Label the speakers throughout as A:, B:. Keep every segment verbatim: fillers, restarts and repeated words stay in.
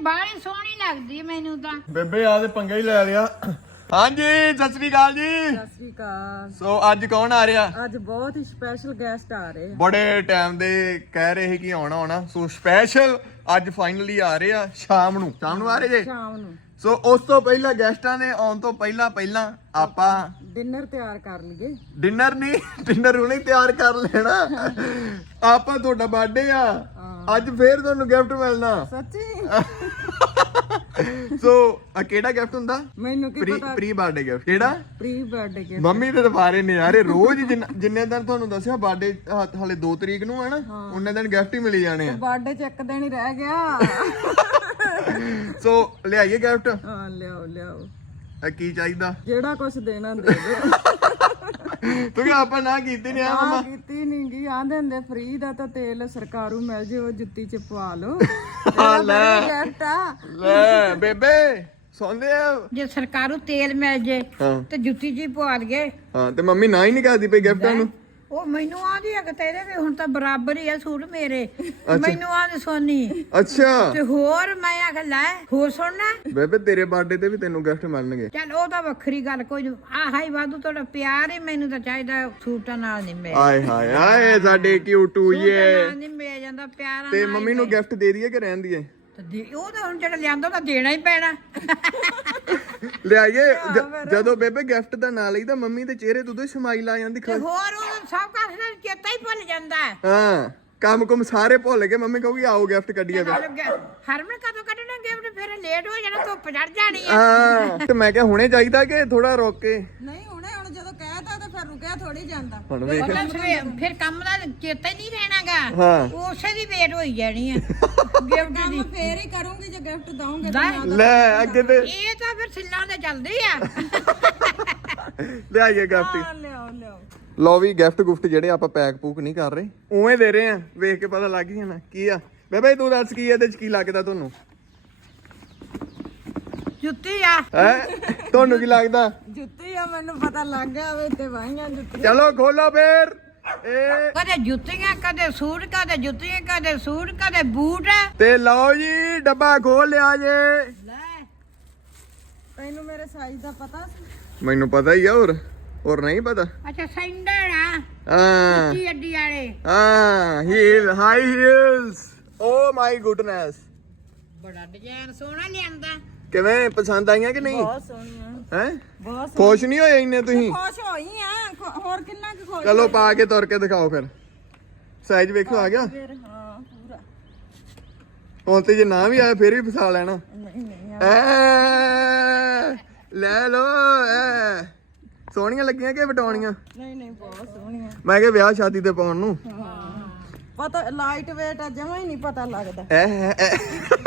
A: ਬਾਹਲੀ ਸੋਹਣੀ ਲੱਗਦੀ ਮੈਨੂੰ ਤਾਂ।
B: ਬੇਬੇ ਆ ਤੇ ਪੰਗਾ ਹੀ ਲੈ ਲਿਆ। ਹਾਂਜੀ ਸਤਿ ਸ੍ਰੀ ਅਕਾਲ ਜੀ।
C: ਸਤਿ ਸ੍ਰੀ ਅਕਾਲ।
B: ਸੋ ਅੱਜ ਕੌਣ ਆ ਰਿਹਾ?
C: ਅੱਜ ਬਹੁਤ ਹੀ ਸਪੈਸ਼ਲ ਗੈਸਟ ਆ ਰਹੇ ਆ।
B: ਬੜੇ ਟਾਈਮ ਦੇ ਕਹਿ ਰਹੇ ਸੀ ਕਿ ਆਉਣਾ ਆਉਣਾ, ਸੋ ਸਪੈਸ਼ਲ ਅੱਜ ਫਾਈਨਲੀ ਆ ਰਹੇ ਆ। ਸ਼ਾਮ ਨੂੰ ਸ਼ਾਮ ਨੂੰ ਆ ਰਹੇ ਜੇ।
C: ਸ਼ਾਮ ਨੂੰ।
B: ਸੋ ਉਸ ਤੋਂ ਪਹਿਲਾਂ ਗੈਸਟਾਂ ਨੇ ਆਉਣ ਤੋਂ ਪਹਿਲਾਂ ਪਹਿਲਾਂ ਆਪਾਂ
C: ਡਿਨਰ ਤਿਆਰ ਕਰ ਲਈਏ।
B: ਡਿਨਰ ਨਹੀਂ, ਡਿਨਰ ਹੁਣੇ ਤਿਆਰ ਕਰ ਲੈਣਾ। ਆਪਾਂ ਤੁਹਾਡਾ ਬਰਥਡੇ ਆ ਅੱਜ, ਫੇਰ ਤੁਹਾਨੂੰ ਗਿਫਟ ਮਿਲਣਾ।
C: ਸੱਚੀ?
B: ਸੋ ਆ ਕਿਹੜਾ ਗਿਫਟ ਹੁੰਦਾ?
C: ਮੈਨੂੰ ਕੀ
B: ਪ੍ਰੀ
C: ਪਤਾ।
B: ਪ੍ਰੀ ਬਰਥਡੇ ਗਿਫਟ ਕਿਹੜਾ?
C: Pre birthday gift.
B: ਮੰਮੀ ਦੇ ਦਫਾਰੇ ਨੇ ਯਾਰ, ਇਹ ਰੋਜ਼ ਜਿੰਨ- ਜਿੰਨੇ ਦਿਨ ਤੁਹਾਨੂੰ ਦੱਸਿਆ ਬਰਥਡੇ ਹਲੇ ਦੋ ਤਰੀਕ ਨੂੰ ਹੈ ਨਾ, ਉਹਨੇ ਦਿਨ ਗਿਫਟ ਹੀ ਮਿਲੀ ਜਾਣੇ ਆ।
C: ਬਰਥਡੇ ਚ ਇੱਕ ਦਿਨ ਹੀ ਰਹਿ ਗਿਆ।
B: ਸੋ ਲਿਆਈਏ ਗਿਫਟ।
C: ਹਾਂ ਲਿਆਓ ਲਿਆਓ,
B: ਆ ਕੀ ਚਾਹੀਦਾ?
C: ਜਿਹੜਾ ਕੁਝ ਦੇਣਾ ਦੇ ਦਿਓ।
B: ਕਿਉਂਕਿ ਆਪਾਂ ਨਾ ਕੀਤੀ ਨਹੀਂ ਆ
C: ਆ
B: ਮਮਾ।
C: ਕੀਤੀ ਨਹੀਂ ਗੀ, ਆਂਦੇ ਹੁੰਦੇ ਫ੍ਰੀ ਦਾ ਤਾਂ ਤੇਲ ਸਰਕਾਰੂ ਮਿਲ ਜੇ, ਉਹ ਜੁੱਤੀ ਚ ਪਵਾ ਲਓ।
B: ਲੈ
C: ਗਿਫਟ ਆ।
B: ਲੈ ਬੇਬੇ ਸੌਂਦੇ ਆ।
A: ਜੇ ਸਰਕਾਰੂ ਤੇਲ ਮਿਲ ਜੇ
B: ਹਾਂ
A: ਤੇ ਜੁੱਤੀ ਜੀ ਪਵਾ ਲਈਏ।
B: ਹਾਂ ਤੇ ਮੰਮੀ ਨਾ ਹੀ ਨਹੀਂ ਕਰਦੀ ਪਈ ਗਿਫਟਾਂ ਨੂੰ।
A: ਉਹ ਮੈਨੂੰ ਆਂਦੀ ਹੈ ਕਿ ਤੇਰੇ ਵੀ ਹੁਣ ਤਾਂ ਬਰਾਬਰ ਹੀ ਆ ਸੂਟ ਮੇਰੇ। ਮੈਨੂੰ ਆਂਦੀ ਸੋਨੀ
B: ਅੱਛਾ
A: ਤੇ ਹੋਰ ਮੈਂ ਆਖ ਲੈ ਹੋਰ ਸੁਣਨਾ।
B: ਬੇਬੇ ਤੇਰੇ ਬਰਥਡੇ ਤੇ ਵੀ ਤੈਨੂੰ ਗਿਫਟ ਮਿਲਣਗੇ।
A: ਚੱਲ ਉਹ ਤਾਂ ਵੱਖਰੀ ਗੱਲ, ਕੋਈ ਆਹ ਹੀ ਵਾਧੂ ਤੁਹਾਡਾ ਪਿਆਰ ਹੀ ਮੈਨੂੰ ਤਾਂ ਚਾਹੀਦਾ, ਸੂਟਾਂ ਨਾਲ ਨਹੀਂ ਮਿਲ
B: ਆਏ ਹਾਏ ਆਏ ਸਾਡੇ ਕਿਊਟੂ ਇਹ।
A: ਨਾਲ ਨਹੀਂ ਮਿਲ ਜਾਂਦਾ ਪਿਆਰਾਂ
B: ਤੇ
A: ਨਾਲ ਹੀ
B: ਮੰਮੀ ਨੂੰ
A: ਮਿਲ-
B: ਗਿਫਟ ਦੇ ਦਈਏ ਕਿ ਰਹਿਣ ਦਈਏ?
A: ਤੇ ਦੇ- ਉਹ ਤਾਂ ਹੁਣ ਜਿਹੜਾ ਲਿਆਂਦਾ ਉਹ ਤਾਂ ਦੇਣਾ ਹੀ ਪੈਣਾ।
B: ਲਿਆਈਏ। ਜ- ਜਦੋਂ ਬੇਬੇ ਗਿਫਟ ਦਾ ਨਾਂ ਲਈਦਾ ਮੰਮੀ ਦੇ ਚਿਹਰੇ ਤੋਂ ਸਮਾਈਲ ਆ ਜਾਂਦੀ।
A: ਤੇ ਹੋਰ ਉਹ ਸਭ ਕੁਝ ਨਾਲ ਚੇਤਾ ਹੀ ਭੁੱਲ ਜਾਂਦਾ ਹੈ।
B: ਹਾਂ ਕੰਮ ਕੁਮ ਸਾਰੇ ਭੁੱਲ ਕੇ ਮੰਮੀ ਕਹੂਗੀ ਆਓ ਗਿਫਟ ਕੱਢੀਏ ਫਿਰ।
A: ਹਰਮਨ ਕਦੋਂ ਕੱਢਣਾ ਗਿਫਟ? ਫਿਰ ਲੇਟ ਹੋ ਜਾਣਾ, ਧੁੱਪ ਚੜ ਜਾਣੀ ਆ।
B: ਹਾਂ ਤੇ ਮੈਂ ਕਿਹਾ ਹੁਣੇ ਚਾਹੀਦਾ ਕਿ ਥੋੜਾ ਰੁਕ ਕੇ?
C: ਨਹੀਂ ਹੁਣੇ, ਹੁਣ ਜਦੋਂ ਕਹਿਤਾ ਤਾਂ ਫਿਰ ਰੁਕਿਆ ਥੋੜੀ ਜਾਂਦਾ।
B: ਹੁਣ ਵੇਖ।
A: ਉਹਨਾਂ ਸਵੇ- ਫਿਰ ਕੰਮ ਦਾ ਚੇਤਾ ਹੀ ਨਹੀਂ ਰਹਿਣਾਗਾ।
B: ਹਾਂ
A: ਉਸੇ ਦੀ ਵੇਟ ਹੋਈ ਜਾਣੀ ਆ ਗਿਫਟ ਦੀ।
C: ਕੰਮ ਫੇਰ ਹੀ ਕਰੂੰਗੀ ਜੇ ਗਿਫਟ ਦਵਾਂਗੇ।
A: ਲੈ,
B: ਲੈ ਅੱਗੇ ਤੇ
A: ਇਹ ਤਾਂ ਫਿਰ ਸਿੱਲਾਂ ਦੇ ਚੱਲਦੇ ਆ।
B: ਲਿਆਈਏ ਗਿਫਟ।
C: ਲਿਆਓ ਲਿਆਓ।
B: ਲਓ ਵੀ ਗਿਫਟ ਗੁਫਟ ਜਿਹੜੇ ਆਪਾਂ ਪੈਕ ਪੂਕ ਨਹੀਂ ਕਰ ਰਹੇ, ਉਵੇਂ ਦੇ ਰਹੇ ਆ। ਵੇਖ ਕੇ ਪਤਾ ਲੱਗ ਗਿਆ ਨਾ ਕੀ ਆ। ਬੇਬੇ ਤੂੰ ਦੱਸ ਕੀ ਇਹਦੇ ਚ ਕੀ ਲੱਗਦਾ ਤੁਹਾਨੂੰ?
A: ਜੁੱਤੀ ਆ।
B: ਹੈ ਤੁਹਾਨੂੰ ਕੀ ਲੱਗਦਾ?
C: ਜੁੱਤੀ ਆ, ਮੈਨੂੰ ਪਤਾ ਲੱਗ ਗਿਆ ਵੇ ਤੇ ਵਾਹੀਆਂ ਜੁੱਤੀ।
B: ਚਲੋ ਖੋਲੋ ਫੇਰ। ਇਹ
A: ਕਦੇ ਜੁੱਤੀਆਂ, ਕਦੇ ਸੂਟ, ਕਦੇ ਜੁੱਤੀਆਂ, ਕਦੇ ਸੂਟ, ਕਦੇ ਬੂਟ।
B: ਤੇ ਲਓ ਜੀ ਡੱਬਾ ਖੋਲ ਲਿਆ ਜੇ।
A: ਲੈ
C: ਤੈਨੂੰ ਮੇਰੇ ਸਾਈਜ਼ ਦਾ ਪਤਾ ਸੀ?
B: ਮੈਨੂੰ ਪਤਾ ਹੀ ਆ। ਹੋਰ ਹੋਰ ਨਹੀਂ ਪਤਾ?
A: ਅੱਛਾ ਸੈਂਡਲ ਆ
B: ਹਾਂ
A: ਉੱਚੀ ਅੱਡੀ ਵਾਲੇ।
B: ਹਾਂ heel high heels. Oh my goodness.
A: ਬੜਾ ਡਿਜ਼ਾਈਨ ਸੋਹਣਾ ਲਿਆਂਦਾ।
B: ਕਿਵੇਂ ਪਸੰਦ ਆਈਆਂ ਕਿ ਨਹੀਂ?
C: ਬਹੁਤ ਸੋਹਣੀਆਂ।
B: ਹੈ
C: ਬਹੁਤ
B: ਖੁਸ਼ ਨਹੀਂ ਹੋਏ ਇੰਨੇ ਤੁਸੀਂ?
C: ਖੁਸ਼ ਹੋਈ ਆ। ਖੁ- ਹੋਰ ਕਿੰਨਾ ਕੁ ਖੁਸ਼?
B: ਚਲੋ ਪਾ ਕੇ ਤੁਰ ਕੇ ਦਿਖਾਓ ਫਿਰ। ਸਾਈਜ਼ ਵੇਖੋ ਆ ਗਿਆ?
C: ਫਿਰ ਹਾਂ ਪੂਰਾ।
B: ਹੁਣ ਤੇ ਜੇ ਨਾ ਵੀ ਆਇਆ ਫਿਰ ਵੀ ਫਸਾ ਲੈਣਾ।
C: ਨਹੀਂ ਨਹੀਂ
B: ਐ ਲੈ ਲੋ। ਐ ਸੋਹਣੀਆਂ ਲੱਗੀਆਂ ਕਿ ਵਟਾਉਣੀਆਂ?
C: ਨਹੀਂ ਨਹੀਂ ਬਹੁਤ ਸੋਹਣੀਆਂ।
B: ਮੈਂ ਕਿਹਾ ਵਿਆਹ ਸ਼ਾਦੀ ਤੇ ਪਾਉਣ ਨੂੰ।
C: ਪਤਾ ਲਾਈਟ ਵੇਟ ਆ, ਜਮਾ ਹੀ ਨਹੀਂ ਪਤਾ ਲੱਗਦਾ।
B: ਐ ਐ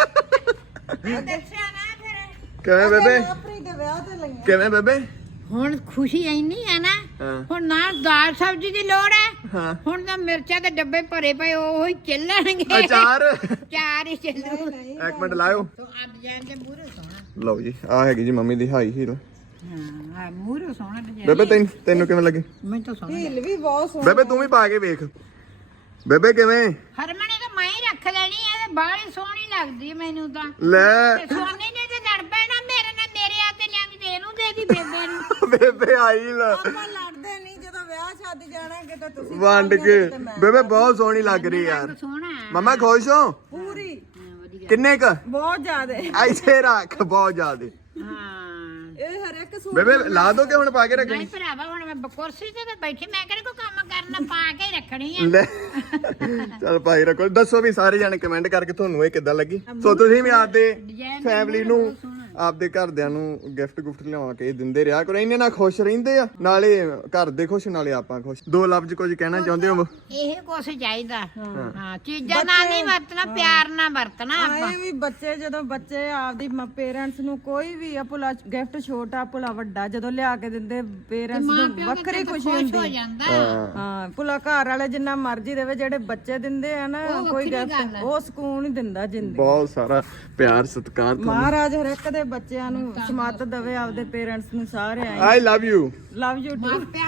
A: ਦੱਸਿਆ ਨਾ ਫਿਰ।
B: ਕਿਵੇਂ ਬੇਬੇ?
C: ਆਪਣੀ ਦੇ ਵਿਆਹ ਤੇ ਲਈਆਂ।
B: ਕਿਵੇਂ ਬੇਬੇ?
A: ਹੁਣ ਖੁਸ਼ੀ ਇੰਨੀ ਹੈ ਨਾ,
B: ਹਾਂ
A: ਹੁਣ ਨਾ ਦਾਲ ਸਬਜ਼ੀ ਦੀ ਲੋੜ ਹੈ।
B: ਹਾਂ
A: ਹੁਣ ਤਾਂ ਮਿਰਚਾਂ ਦੇ ਡੱਬੇ ਭਰੇ ਪਏ, ਉਹ ਹੀ ਚੱਲਣਗੇ।
B: ਅਚਾਰ।
A: ਚਾਰ ਹੀ ਚੱਲੂ।
B: ਇੱਕ ਮਿੰਟ ਲਾਇਓ।
A: ਤੋ ਅੱਜ ਜਾਣ ਦੇ ਮੂਰੇ ਸੋਹਣਾ।
B: ਲਓ ਜੀ ਆ ਹੈਗੀ ਜੀ ਮੰਮੀ ਦੀ ਹਾਈ ਹੀਲ।
A: ਹਾਂ ਆ ਮੂਰੇ ਸੋਹਣਾ ਡਿਜ਼ਾਈਨ।
B: ਬੇਬੇ ਤੈਨੂੰ ਤੈਨੂੰ ਕਿਵੇਂ ਲੱਗੀ?
A: ਮੈਨੂੰ ਤਾਂ ਸੋਹਣਾ।
C: ਹੀਲ ਵੀ ਬਹੁਤ ਸੋਹਣੀ।
B: ਬੇਬੇ ਤੂੰ ਵੀ ਪਾ ਕੇ ਵੇਖ। ਬੇਬੇ ਕਿਵੇਂ?
A: ਹਰਮਨੇ ਤਾਂ ਮੈਂ ਹੀ ਰੱਖ ਲੈਣੀ ਹੈ, ਬਾਹਲੀ ਸੋਹਣੀ ਲੱਗਦੀ ਹੈ ਮੈਨੂੰ ਤਾਂ।
B: ਲੈ
A: ਤੇ ਸੋਨੀ ਨੇ ਤੇ ਲੜ ਪੈਣਾ ਮੇਰੇ ਨਾਲ, ਮੇਰੇ ਹੱਥ ਲਿਆਂਦੀ ਤੇ ਇਹਨੂੰ ਦੇ ਦੀ ਬੇਬੇ ਨੂੰ।
B: ਬੇਬੇ ਆਈ ਲ
C: ਆਪਾਂ ਲੜਦੇ ਨਹੀਂ, ਜਦੋਂ ਵਿਆਹ ਸ਼ਾਦੀ ਜਾਣਾਗੇ ਤਾਂ ਤੁਸੀਂ
B: ਵੰਡ ਕੇ। ਬੇਬੇ ਬਹੁਤ ਸੋਹਣੀ ਲੱਗ ਰਹੀ ਯਾਰ।
A: ਸੋਹਣਾ ਹੈ।
B: ਮਮਾ ਖੁਸ਼ ਹੋ?
C: ਪੂਰੀ
A: ਵਧੀਆ।
B: ਕਿੰਨੇ ਕ?
C: ਬਹੁਤ ਜ਼ਿਆਦੇ।
B: ਐਸੇ ਰੱਖ ਬਹੁਤ ਜ਼ਿਆਦੇ।
A: ਹਾਂ
C: ਇਹ ਹਰ ਇੱਕ ਸੂਟ
B: ਬੇਬੇ ਲਾ ਦੋ ਕਿ ਹੁਣ ਪਾ ਕੇ ਰੱਖਣੀ?
A: ਨਹੀਂ ਭਰਾਵਾ, ਹੁਣ ਮੈਂ ਕੁਰਸੀ ਤੇ ਤਾਂ ਬੈਠੀ, ਮੈਂ ਕਿਹੜਾ ਕੋਈ ਕੰਮ ਕਰਨਾ, ਪਾ ਕੇ ਹੀ ਰੱਖਣੀ ਆ।
B: ਲੈ ਚਲ ਭਾਈ ਰੱਖੋ। ਦੱਸੋ ਵੀ ਸਾਰੇ ਜਾਣੇ ਕਮੈਂਟ ਕਰਕੇ ਤੁਹਾਨੂੰ ਇਹ ਕਿੱਦਾਂ ਲੱਗੀ। ਸੋ ਤੁਸੀਂ ਵੀ ਆਪਦੇ ਫੈਮਿਲੀ ਨੂੰ, ਆਪਦੇ ਘਰਦਿਆਂ ਨੂੰ ਗਿਫਟ ਗੁਫਟ ਲਿਆ ਕੇ ਦਿੰਦੇ ਰਿਹਾ ਕਰੋ। ਇੰਨੇ ਨਾਲ ਖੁਸ਼ ਰਹਿੰਦੇ ਆ, ਨਾਲੇ ਘਰ ਦੇ ਖੁਸ਼ ਨਾਲੇ ਆਪਾਂ ਖੁਸ਼। ਦੋ ਲਫ਼ਜ਼ ਕੁਝ ਕਹਿਣਾ ਚਾਹੁੰਦੇ ਹੋ?
A: ਇਹ ਕੁਛ ਚਾਹੀਦਾ। ਹਾਂ ਚੀਜ਼ਾਂ ਨਾਲ ਨਹੀਂ ਵਰਤਣਾ, ਪਿਆਰ ਨਾਲ ਵਰਤਣਾ ਆਪਾਂ।
C: ਆਏ ਵੀ ਬੱਚੇ, ਜਦੋਂ ਬੱਚੇ ਆਪਦੀ ਪੇਰੈਂਟਸ ਨੂੰ ਕੋਈ ਵੀ ਆ ਭੁਲਾ ਗਿਫਟ, ਛੋਟਾ ਭੁਲਾ ਵੱਡਾ, ਜਦੋਂ ਲਿਆ ਕੇ ਦਿੰਦੇ ਪੇਰੈਂਟਸ ਨੂੰ ਵੱਖਰੀ ਖੁਸ਼ੀ
A: ਹੋ
C: ਹੁੰਦੀ।
A: ਜਾਂਦਾ।
C: ਹਾਂ ਭੁਲਾ ਘਰ ਵਾਲੇ ਜਿੰਨਾ ਮਰਜ਼ੀ ਦੇਵੇ, ਜਿਹੜੇ ਬੱਚੇ ਦਿੰਦੇ ਆ ਨਾ ਕੋਈ ਗਿਫਟ, ਉਹ ਸਕੂਨ ਹੀ ਦਿੰਦਾ ਜ਼ਿੰਦਗੀ।
B: ਬਹੁਤ ਸਾਰਾ ਪਿਆਰ ਸਤਿਕਾਰ।
C: ਮਹਾਰਾਜ ਹਰ ਇੱਕ ਦੇ ਬੱਚਿਆਂ ਨੂੰ ਸਮੱਤ ਦੇਵੇ, ਆਪਦੇ ਪੇਰੈਂਟਸ ਨੂੰ ਸਾਰੇ।
B: I love you.
C: Love you too.
A: ਮਾਪਿਆਂ ਦੇ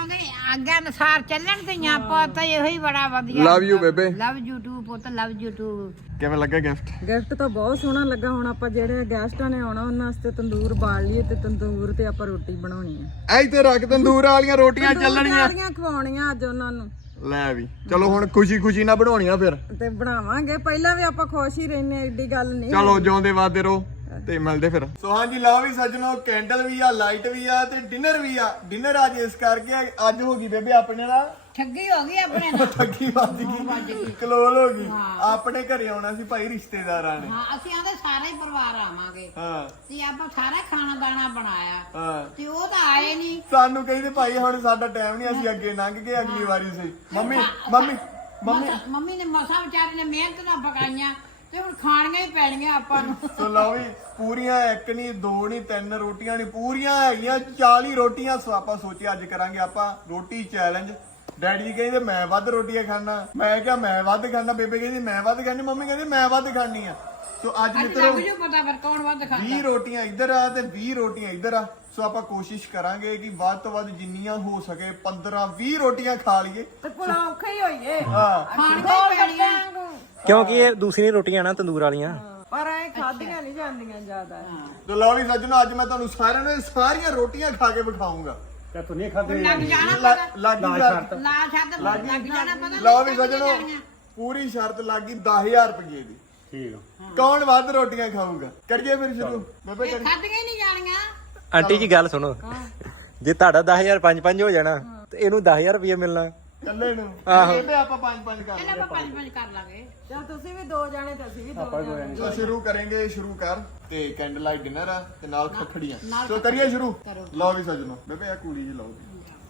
A: ਆਗਿਆ ਅਨੁਸਾਰ ਚੱਲਣ ਤੇ ਆਪਾਂ ਤਾਂ ਇਹੋ ਹੀ ਬੜਾ ਵਧੀਆ
B: ਲਵ ਯੂ ਬੇਬੇ
A: ਲਵ ਯੂ ਟੂ ਪੁੱਤ ਲਵ ਯੂ ਟੂ
B: ਕਿਵੇਂ ਲੱਗਾ ਗਿਫਟ
C: ਗਿਫਟ ਤਾਂ ਬਹੁਤ ਸੋਹਣਾ ਲੱਗਾ। ਹੁਣ ਆਪਾਂ ਜਿਹੜੇ ਗੈਸਟਾਂ ਨੇ ਆਉਣਾ ਉਹਨਾਂ ਵਾਸਤੇ ਤੰਦੂਰ ਬਾਲ ਲਈਏ ਤੇ ਤੰਦੂਰ ਤੇ ਆਪਾਂ ਰੋਟੀ ਬਣਾਉਣੀ ਆ।
B: ਐ ਤੇ ਰੱਖ ਤੰਦੂਰ ਵਾਲੀਆਂ ਰੋਟੀਆਂ ਚੱਲਣੀਆਂ
C: ਸਾਰੀਆਂ ਖਵਾਉਣੀਆਂ ਅੱਜ ਉਹਨਾਂ ਨੂੰ।
B: ਲੈ ਵੀ ਚਲੋ ਹੁਣ ਖੁਸ਼ੀ ਖੁਸ਼ੀ ਨਾਲ ਬਣਾਉਣੀਆਂ ਫਿਰ
C: ਤੇ ਬਣਾਵਾਂਗੇ। ਪਹਿਲਾਂ ਵੀ ਆਪਾਂ ਖੁਸ਼ ਹੀ ਰਹਿੰਦੇ, ਏਡੀ ਗੱਲ ਨਹੀਂ।
B: ਚਲੋ ਜਿਉਂਦੇ ਵਾਦੇ ਰਹੋ ਤੇ ਮਿਲਦੇ ਫਿਰ। ਸੋ ਹਾਂਜੀ ਲਓ ਵੀ ਸੱਜਣੋ, ਕੈਂਡਲ ਵੀ ਆ, ਲਾਈਟ ਵੀ ਆ ਤੇ ਡਿਨਰ ਵੀ ਆ। ਡਿਨਰ ਅੱਜ ਇਸ ਕਰਕੇ ਅੱਜ ਹੋ ਗਈ ਬੇਬੇ ਆਪਣੇ ਨਾਲ
A: ਠੱਗੀ ਹੋ ਗਈ ਆਪਣੇ ਨਾਲ
B: ਠੱਗੀ ਵੱਜ ਗਈ, ਕਲੋਲ ਹੋ ਗਈ। ਆਪਣੇ ਘਰੇ ਆਉਣਾ ਸੀ ਭਾਈ ਰਿਸ਼ਤੇਦਾਰਾਂ ਨੇ।
A: ਹਾਂ ਅਸੀਂ ਆਂਦੇ ਸਾਰਾ ਹੀ ਪਰਿਵਾਰ ਆਵਾਂਗੇ
B: ਹਾਂ
A: ਤੇ ਆਪਾਂ ਸਾਰਾ ਖਾਣਾ ਦਾਣਾ ਬਣਾਇਆ
B: ਹਾਂ
A: ਤੇ ਉਹ ਤਾਂ ਆਏ ਨਹੀਂ।
B: ਸਾਨੂੰ ਕਹਿੰਦੇ ਭਾਈ ਹੁਣ ਸਾਡਾ ਟਾਈਮ ਨਹੀਂ, ਅਸੀਂ ਅੱਗੇ ਲੰਘ ਗਏ, ਅਗਲੀ ਵਾਰੀ ਸੀ। ਮੰਮੀ ਮੰਮੀ ਮੰਮੀ
A: ਮਸਾਂ- ਮੰਮੀ ਨੇ ਮਸਾ ਵਿਚਾਰੀ ਨੇ ਮਿਹਨਤ ਨਾਲ ਪਕਾਈਆਂ ਤੇ ਹੁਣ ਖਾਣੀਆਂ ਹੀ ਪੈਣੀਆਂ ਆਪਾਂ ਨੂੰ।
B: ਸੋ ਲਓ ਵੀ ਪੂਰੀਆਂ ਇੱਕ ਨਹੀਂ ਦੋ ਨਹੀਂ ਤਿੰਨ ਰੋਟੀਆਂ ਨਹੀਂ ਪੂਰੀਆਂ ਹੈਗੀਆਂ ਚਾਲੀ ਰੋਟੀਆਂ। ਸੋ ਆਪਾਂ ਸੋਚਿਆ ਅੱਜ ਕਰਾਂਗੇ ਆਪਾਂ ਰੋਟੀ ਚੈਲੰਜ। ਡੈਡੀ ਜੀ ਕਹਿੰਦੇ ਮੈਂ ਵੱਧ ਰੋਟੀਆਂ ਖਾਣਾ, ਮੈਂ ਕਿਹਾ ਮੈਂ ਵੱਧ ਖਾਣਾ, ਬੇਬੇ ਕਹਿੰਦੀ ਮੈਂ ਵੱਧ ਖਾਣੀ, ਮੰਮੀ ਕਹਿੰਦੀ ਮੈਂ ਵੱਧ ਖਾਣੀ ਆ। ਸੋ ਅੱਜ
A: ਅੱਜ
B: ਮਿੱਤਰੋ
A: ਲੱਗ ਜੂ ਪਤਾ ਫਿਰ ਕੌਣ ਵੱਧ ਖਾਂਦਾ।
B: ਵੀਹ ਰੋਟੀਆਂ ਇੱਧਰ ਆ ਤੇ ਵੀਹ ਰੋਟੀਆਂ ਇੱਧਰ ਆ। ਸੋ ਆਪਾਂ ਕੋਸ਼ਿਸ਼ ਕਰਾਂਗੇ ਕਿ ਵੱਧ ਤੋਂ ਵੱਧ ਜਿੰਨੀਆਂ ਹੋ ਸਕੇ ਪੰਦਰਾਂ ਵੀਹ ਰੋਟੀਆਂ ਖਾ ਲਈਏ।
C: ਤੇ ਭਲਾ ਔਖਾ ਹੀ ਹੋਈਏ,
B: ਹਾਂ
A: ਖਾਣੀਆਂ ਹੀ ਪੈਣੀਆਂ।
D: ਕਿਉਂਕਿ ਇਹ ਦੂਸਰੀਆਂ ਰੋਟੀਆਂ ਨਾ ਤੰਦੂਰ ਵਾਲੀਆਂ।
C: ਪਰ ਐ ਖਾਧੀਆਂ ਨਹੀਂ ਜਾਂਦੀਆਂ ਜ਼ਿਆਦਾ।
B: ਤੇ ਲਓ ਵੀ ਸੱਜਣੋ, ਅੱਜ ਮੈਂ ਤੁਹਾਨੂੰ ਸਾਰਿਆਂ ਨੂੰ ਸਾਰੀਆਂ ਰੋਟੀਆਂ ਖਾ ਕੇ ਵਿਖਾਉਂਗਾ।
D: ਤੂੰ ਨਹੀਂ ਖਾਦੇ
A: ਲੱਗ ਜਾਣਾ
B: ਲਾ-
A: ਪਤਾ
B: ਲੱਗ ਗਈ ਸ਼ਰਤ।
A: ਲਾ ਛੱਡ ਲੱਗ ਜਾਣਾ ਪਤਾ।
B: ਲਓ ਵੀ ਸੱਜਣੋ, ਪੂਰੀ ਸ਼ਰਤ ਲੱਗ ਗਈ ਦਸ ਹਜ਼ਾਰ ਰੁਪਏ ਦੀ।
D: ਠੀਕ
B: ਕੌਣ ਵੱਧ ਰੋਟੀਆਂ ਖਾਊਗਾ? ਕਰੀਏ ਫਿਰ ਸ਼ੁਰੂ ਬੇਬੇ
A: ਇਹ
B: ਕਰੀ।
A: ਖਾਧੀਆਂ ਹੀ ਨਹੀਂ ਜਾਣੀਆਂ।
D: ਆਂਟੀ ਜੀ ਗੱਲ ਸੁਣੋ, ਜੇ ਤੁਹਾਡਾ ਦਸ ਹਜ਼ਾਰ ਪੰਜ ਪੰਜ ਹੋ ਜਾਣਾ ਤੇ ਇਹਨੂੰ ਦਸ ਹਜ਼ਾਰ ਰੁਪਏ ਮਿਲਣਾ।
B: ਕੱਲੇ ਨੂੰ
D: ਆਹੋ।
B: ਬੇਬੇ ਆਪਾਂ ਪੰਜ ਪੰਜ ਕਰ
A: ਇਹਨਾਂ ਆਪਾਂ ਪੰਜ ਪੰਜ ਕਰ ਲਾਂਗੇ।
C: ਚਲ ਤੁਸੀਂ ਵੀ ਦੋ ਜਾਣੇ ਤੇ ਅਸੀਂ ਵੀ ਦੋ ਜਾਣੇ।
B: ਸੋ ਸ਼ੁਰੂ ਕਰਾਂਗੇ, ਸ਼ੁਰੂ ਕਰ ਤੇ ਕੈਂਡਲ ਲਾਈਟ ਡਿਨਰ ਆ ਤੇ ਨਾਲ ਖਖੜੀਆਂ। ਸੋ ਕਰੀਏ ਸ਼ੁਰੂ। ਲਓ ਵੀ ਸੱਜਣੋ, ਬੇਬੇ ਆ ਕੁੜੀ ਜੀ ਲਾਓ।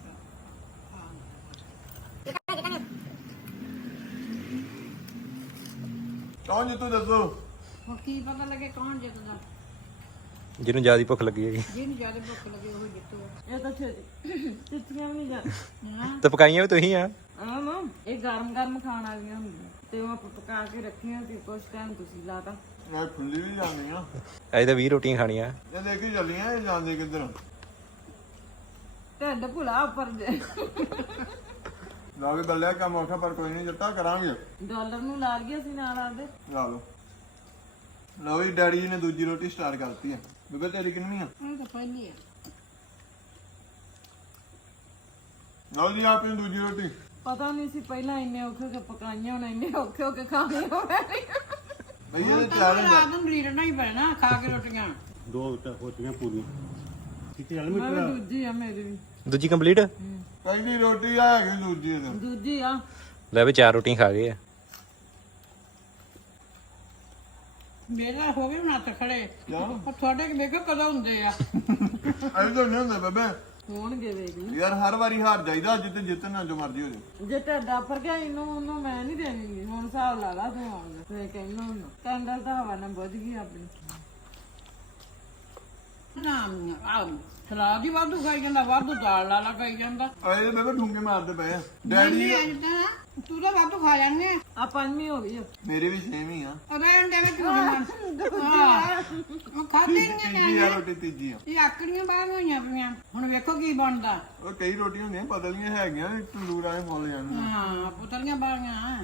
B: ਕੌਣ ਜਿੱਤੂ ਦੱਸੋ?
A: ਹੁਣ ਕੀ ਪਤਾ ਲੱਗੇ ਕੌਣ ਜਿੱਤਦਾ।
D: ਜਿਹਨੂੰ ਜ਼ਿਆਦਾ ਭੁੱਖ ਲੱਗੀ ਹੈਗੀ
A: ਜਿਹਨੂੰ ਜ਼ਿਆਦਾ ਭੁੱਖ ਲੱਗੇ ਉਹ ਜਿੱਤੂਗਾ।
C: ਇਹ ਤਾਂ ਚਿੱਤੀਆਂ ਵੀ ਨਹੀਂ ਜਾਂਦੀਆਂ।
D: ਤੇ ਪਕਾਈਆਂ ਵੀ ਤੁਸੀਂ ਆ।
C: ਹਾਂ ਮਾਂ, ਇਹ ਗਰਮ ਗਰਮ ਖਾਣ ਵਾਲੀਆਂ ਹੁੰਦੀਆਂ ਤੇ ਉਹ ਆਪਾਂ ਪਕਾ ਕੇ ਰੱਖੀਆਂ ਤੇ ਕੁਝ ਟਾਈਮ ਤੁਸੀਂ ਲਾਤਾ।
B: ਮੈਂ ਖੁੱਲੀ ਵੀ ਜਾਂਦੀ ਆ।
D: ਅਜੇ ਤਾਂ ਵੀਹ ਰੋਟੀਆਂ ਖਾਣੀਆਂ।
B: ਇਹ ਦੇਖੀ ਚੱਲੀਆਂ, ਇਹ ਜਾਂਦੇ ਕਿੱਧਰ?
C: ਢਿੱਡ ਭੁਲਾ ਉੱਪਰ ਜੇ
B: ਲਾ ਕੇ ਬੱਲਿਆ ਕੰਮ ਔਖਾ, ਪਰ ਕੋਈ ਨਹੀਂ, ਜੱਟਾ ਕਰਾਂਗੇ।
C: ਡਾਲਰ ਨੂੰ ਲਾ ਲਈਏ ਅਸੀਂ ਨਾਲ ਆਦੇ।
B: ਲਾ ਲਓ। ਲਓ ਵੀ ਡੈਡੀ ਜੀ ਨੇ ਦੂਜੀ ਰੋਟੀ ਸਟਾਰਟ ਕਰਤੀ ਆ। ਬੇਬੇ ਤੇਰੀ ਕਿੰਨੀ ਆ?
A: ਉਹ ਤਾਂ ਪਹਿਲੀ ਆ।
B: ਲਓ ਜੀ ਆਪਣੀ ਦੂਜੀ ਰੋਟੀ।
C: ਪਤਾ ਨਹੀਂ ਸੀ ਪਹਿਲਾਂ ਇੰਨੇ ਔਖੇ ਹੋ ਕੇ ਪਕਾਈਆਂ, ਹੁਣ ਇੰਨੇ ਔਖੇ ਹੋ ਕੇ ਖਾਣੀਆਂ ਹੋਣੀਆਂ।
B: ਬਈ ਇਹ
A: ਤਾਂ
B: ਚੈਲੰਜ
A: ਰਾਤ ਨੂੰ ਰੀੜਨਾ ਹੀ ਪੈਣਾ ਖਾ ਕੇ ਰੋਟੀਆਂ।
D: ਦੋ ਹੋਤੀਆਂ ਪੂਰੀਆਂ। ਠੀਕ ਚੱਲ
C: ਮੈਂ ਵੀ ਦੂਜੀ ਆ, ਮੇਰੀ ਵੀ
D: ਦੂਜੀ ਕੰਪਲੀਟ।
B: ਪਹਿਲੀ ਰੋਟੀ ਆ ਹੈਗੀ, ਦੂਜੀ ਤੇ
C: ਦੂਜੀ ਆ।
D: ਲੈ ਵੀ ਚਾਰ ਰੋਟੀਆਂ ਖਾ ਗਏ ਆ।
A: ਮੇਰਾ ਹੋ ਗਏ ਹੁਣ ਹੱਥ ਖੜੇ। ਉਹ ਤੁਹਾਡੇ ਕਿ ਵੇਖੋ ਕਦੋਂ ਹੁੰਦੇ ਆ।
B: ਐਂ ਤਾਂ ਨਹੀਂ ਹੁੰਦਾ ਬੇਬੇ।
C: ਹੋਣਗੇ ਵੇਖ ਲਈ।
B: ਯਾਰ ਹਰ ਵਾਰੀ ਹਾਰ ਜਾਈਦਾ, ਜਿੱਤ ਜਿੱਤਣਾ ਜੋ ਮਰਜ਼ੀ ਹੋ ਜਾਏ।
C: ਜੇ ਢਿੱਡ ਉੱਪਰ ਗਿਆ ਇਹਨੂੰ ਉਹਨੂੰ ਮੈਂ ਨਹੀਂ ਦੇਣੀ। ਹੁਣ ਹਿਸਾਬ ਲਾ ਲਾ ਤੂੰ ਆਉਂਦਾ ਤੇ ਕਹਿੰਦਾ ਹੁਣ ਕੈਂਡਲ ਤਾਂ ਹਵਾ ਨਾਲ ਬੁੱਝ ਗਈ ਆਪਣੀ।
A: ਨਾ ਆ ਸਲਾਦ ਹੀ ਵਾਧੂ ਖਾਈ ਜਾਂਦਾ, ਵਾਧੂ ਦਾਲ ਲਾਲਾ ਖਾਈ ਜਾਂਦਾ।
B: ਐ ਤੇ ਬੇਬੇ ਢੂੰਗੇ ਮਾਰਦੇ ਪਏ ਆ। ਡੈਡੀ
A: ਏਦਾਂ ਤੂੰ ਤਾਂ ਵਾਧੂ ਖਾ ਜਾਂਦੇ ਆ।
C: ਆ ਪੰਜਵੀਂ ਹੋ ਗਈ ਆ।
B: ਮੇਰੇ ਵੀ ਸੇਮ ਹੀ ਆ।
A: ਉਹਦਾ ਇਹਨੂੰ ਦੇਵੇ ਕਿਉਂ ਨਾ ਉਹ ਖਾਦੇ ਨਹੀਂ
B: ਤੀਜੀ ਆ ਰੋਟੀ, ਤੀਜੀ ਆ।
A: ਇਹ ਆਕੜੀਆਂ ਬਾਹਰ ਹੋਈਆਂ ਪਈਆਂ। ਹੁਣ ਵੇਖੋ ਕੀ ਬਣਦਾ।
B: ਉਹ ਕਈ ਰੋਟੀਆਂ ਹੁੰਦੀਆਂ ਪਤਲੀਆਂ ਹੈਗੀਆਂ, ਤੰਦੂਰ ਵਾਲੇ ਮੁੱਲ ਜਾਣਗੇ।
A: ਹਾਂ ਪੁੱਤਲੀਆਂ ਬਾਹਰੀਆਂ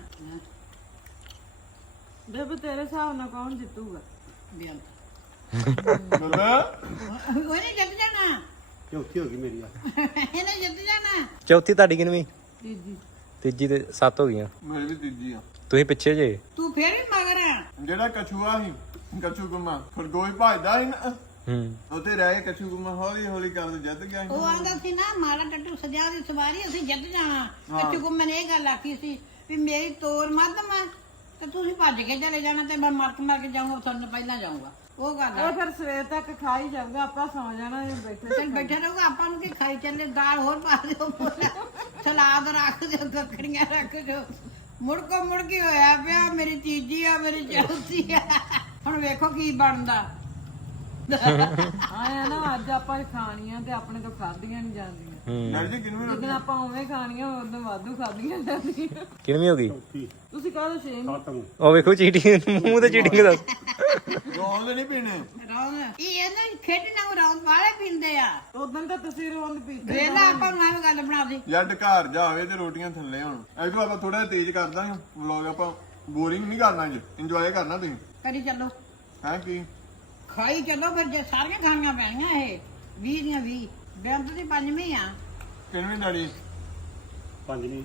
C: ਬੇਬੇ ਤੇਰੇ ਹਿਸਾਬ ਨਾਲ ਕੌਣ ਜਿੱਤੂਗਾ?
A: ਬਿਆਨ
B: ਬੇਬੇ
A: ਉਹਨੇ ਜਿੱਤ ਜਾਣਾ।
D: ਚੌਥੀ ਹੋ ਗਈ ਮੇਰੀ ਆ।
A: ਇਹਨੇ ਜਿੱਤ ਜਾਣਾ।
D: ਚੌਥੀ ਤੁਹਾਡੀ ਕਿੰਨਵੀਂ?
C: ਤੀਜੀ।
D: ਤੀਜੀ ਤੇ ਸੱਤ ਹੋ ਗਈਆਂ।
B: ਮੇਰੀ ਵੀ ਤੀਜੀ ਆ।
D: ਤੁਸੀਂ ਪਿੱਛੇ ਜੇ।
A: ਤੂੰ ਫੇਰ ਵੀ ਮਗਰ ਆ।
B: ਜਿਹੜਾ ਕਛੂਆ ਸੀ, ਕਛੂ ਗੁਮਾ ਖਰਗੋਸ਼ ਭਜਦਾ ਸੀ ਨਾ,
D: ਹੂੰ
B: ਉੱਥੇ ਰਹਿ ਕੇ ਕਛੂ ਗੁਮਾ ਹੌਲੀ ਹੌਲੀ ਕਰਦੇ ਜਿੱਤ ਗਿਆ ਸੀ।
A: ਉਹ ਆਂਦਾ ਸੀ ਨਾ ਮਾਰਾ ਟੱਟੂ ਸਜਾ ਦੀ ਸਵਾਰੀ ਅਸੀਂ ਜਿੱਤ ਜਾਣਾ। ਕੱਚੂ ਗੁੰਮੇ ਨੇ ਇਹ ਗੱਲ ਆਖੀ ਸੀ ਵੀ ਮੇਰੀ ਤੋਰ ਮੱਧਮ ਹੈ ਤੇ ਤੁਸੀਂ ਭੱਜ ਕੇ ਚਲੇ ਜਾਣਾ ਤੇ ਮੈਂ ਮਰਕ ਮਰ ਕੇ ਜਾਊਂਗਾ, ਤੁਹਾਨੂੰ ਪਹਿਲਾਂ ਜਾਊਂਗਾ। ਉਹ ਗੱਲ
C: ਇਹ ਫਿਰ ਸਵੇਰ ਤੱਕ ਖਾ ਹੀ ਜਾਊਗਾ, ਆਪਾਂ ਸੌ ਜਾਣਾ ਜੇ ਬੈਠੇ।
A: ਚੱਲ ਬੈਠਾ ਰਹੂਗਾ, ਆਪਾਂ ਨੂੰ ਕੀ ਖਾਈ ਚੱਲੇ। ਦਾਲ ਹੋਰ ਪਾ ਦਿਓ, ਸਲਾਦ ਰੱਖ ਦਿਓ, ਕੱਖੜੀਆਂ ਰੱਖ ਦਿਓ। ਮੁੜਕੋ ਮੁੜਕੀ ਹੋਇਆ ਪਿਆ। ਮੇਰੀ ਤੀਜੀ ਆ, ਮੇਰੀ ਚੌਥੀ ਆ। ਹੁਣ ਵੇਖੋ ਕੀ ਬਣਦਾ।
C: ਆਇਆ ਨਾ ਅੱਜ ਆਪਾਂ ਖਾਣੀਆਂ ਤੇ ਆਪਣੇ ਤੋਂ ਖਾਧੀਆਂ ਨਹੀਂ ਜਾਂਦੀਆਂ।
B: ਡੈਡੀ ਜੀ ਕਿੰਨੀ
C: ਜਦੋਂ ਆਪਾਂ ਉਵੇਂ ਖਾਣੀਆਂ ਉਦੋਂ ਵਾਧੂ ਖਾਧੀਆਂ ਜਾਂਦੀਆਂ।
D: ਕਿੰਨੀ ਹੋ ਗਈ?
C: ਤੁਸੀਂ ਕਹ ਦੋ ਛੇ
D: ਉਹ ਵੇਖੋ ਚੀਟਿੰਗ ਮੂੰਹ ਤੇ ਚੀਟਿੰਗ ਦੱਸ।
B: ਰੋਂਦ ਨਹੀਂ ਪੀਣੇ
A: ਰੌਂਦ ਇਹ ਇਹਨਾਂ ਖੇਡਣਾ ਨੂੰ ਰੌਂਦ ਵਾਲੇ ਪੀਂਦੇ ਆ।
C: ਉਦੋਂ ਤਾਂ ਤੁਸੀਂ ਰੋਂਦ ਪੀਤੇ।
A: ਵੇਲਾ ਆਪਾਂ ਨੂੰ ਐਵੇਂ ਗੱਲ ਬਣਾ ਦੇ।
B: ਜੱਟ ਘਰ ਜਾਵੇ ਤੇ ਰੋਟੀਆਂ ਥੱਲੇ ਹੁਣ ਐਦੋਂ ਆਪਾਂ ਥੋੜਾ ਜਿਹਾ ਤੇਜ਼ ਕਰ ਦਾਂਗੇ ਵਲੌਗ ਆਪਾਂ ਬੋਰਿੰਗ ਨਹੀਂ ਕਰਨਾ ਜੀ ਇੰਜੋਏ ਕਰਨਾ ਤੁਸੀਂ
A: ਕਰੀ ਚੱਲੋ
B: ਹੈ ਕੀ
A: ਖਾਈ ਚੱਲੋ ਫਿਰ ਜੇ ਸਾਰੀਆਂ ਖਾਣੀਆਂ ਪੈਣੀਆਂ ਇਹ ਵੀਹ ਦੀਆਂ ਵੀਹ ਬੇਅੰਤ ਦੀ ਪੰਜਵੀਂ ਆ
B: ਕਿੰਨੀ ਡੈਡੀ
E: ਪੰਜਵੀਂ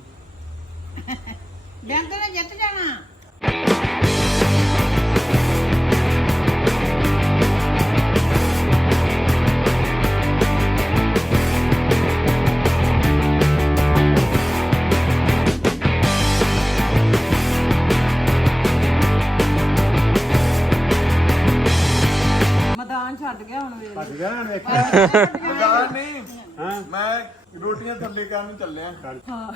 A: ਬੇਅੰਤ ਨੇ ਜਿੱਤ ਜਾਣਾ।
C: ਮੈਦਾਨ ਛੱਡ ਗਿਆ ਹੁਣ ਵੇਖ।
E: ਭੱਜ ਗਿਆ ਨਾ ਵੇਖਿਆ
B: ਮਜ਼ਾਕ ਨਹੀਂ
E: ਹਾਂ
B: ਮੈਂ ਰੋਟੀਆਂ ਥੱਲੇ ਕਰਨ ਚੱਲਿਆ
C: ਹਾਂ